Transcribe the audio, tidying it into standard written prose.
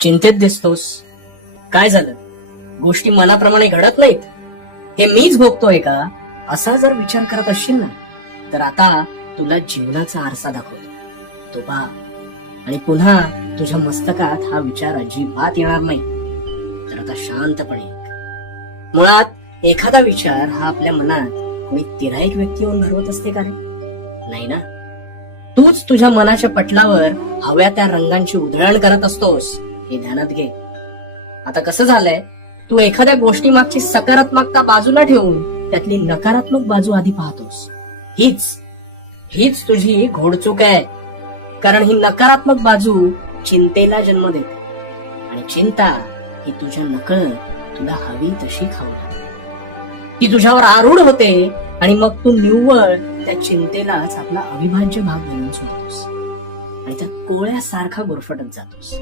चिंतेत दिसतोस. काय झालं? गोष्टी मनाप्रमाणे घडत नाहीत हे मीच भोगतोय का, असा जर विचार करत असशील ना, तर आता तुला जीवनाचा आरसा दाखवतो, तो पहा. आणि पुन्हा तुझ्या मस्तकात हा विचार अजिबात येणार नाही. तर आता शांतपणे ऐक. मुळात एखादा विचार हा आपल्या मनात कोणी तिराईक व्यक्ती येऊन घडवत असते का रे? नाही ना. तूच तुझ्या मनाच्या पटलावर हव्या त्या रंगांची उधळण करत असतोस, हे ध्यानात घे. आता कसं झालंय, तू एखाद्या गोष्टी मागची सकारात्मकता बाजूला ठेवून त्यातली नकारात्मक बाजू आधी पाहतोस. हीच तुझी घोडचूक आहे. कारण ही नकारात्मक बाजू चिंतेला जन्म देते आणि चिंता ही तुझ्या नकळत तुला हवी तशी खाऊ लागते. ती तुझ्यावर आरूढ होते आणि मग तू निव्वळ त्या चिंतेलाच आपला अविभाज्य भाग बनवून सोडतोस आणि त्या कोळ्यासारखा गुरफटत जातोस.